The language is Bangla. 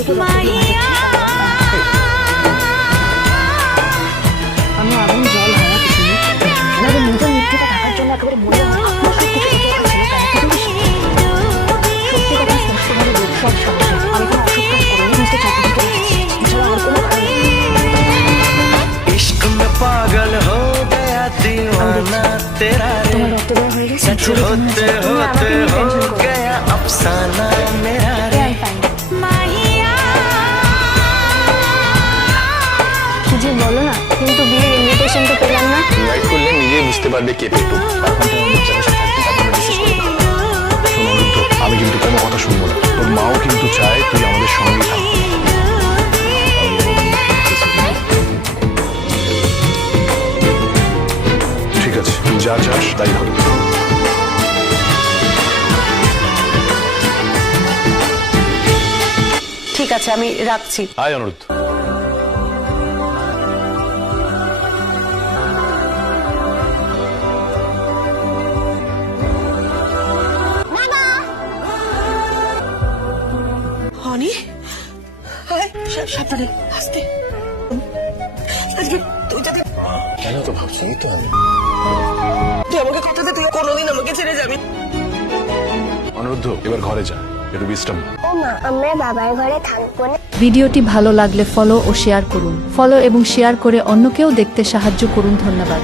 নিজেকে আমি আগুন জল হাওয়া কিছু নেই, ওনাদের নিজের মিথ্যেটা ঢাকার জন্য একেবারে মনে হয় সত্যি কথা স্পষ্টভাবে সব সাহসে আমি কোনো অসুখ কাজ করিনি, নিজেকে চাকরিকে রেখেছি, এছাড়া আমার কোনো কারণ নেই। इश्क में पागल हो गया दीवाना तेरा रे, सच होते होते हो गया अफसाना मेरा रे। কি যে বলো না, কিন্তু বিয়ের ইনভিটেশন তো পেলাম না। ইনভাইট করলে নিজেই বুঝতে পারবে কে পেতো। আমি কিন্তু কোনো কথা শুনবো না, তোর মাও কিন্তু চায় তুই আমাদের সঙ্গেই থাকবি। ঠিক আছে, যা চাস তাই হবে। ঠিক আছে, আমি রাখছি। আয় অনুরোধ। অনি, সাবধানে, আস্তে। আজকে তুই যদি কেন তো ভাবছি তো আমি তুই আমাকে কথা দে, তুই কোনোদিন আমাকে ছেড়ে যাবি। অনুরোধ, এবার ঘরে যা, একটু বিশ্রাম। ও মা, আমরা বাবার ঘরে থাকবো না। ভিডিওটি ভালো লাগলে ফলো ও শেয়ার করুন। ফলো এবং শেয়ার করে অন্যকেও দেখতে সাহায্য করুন। ধন্যবাদ।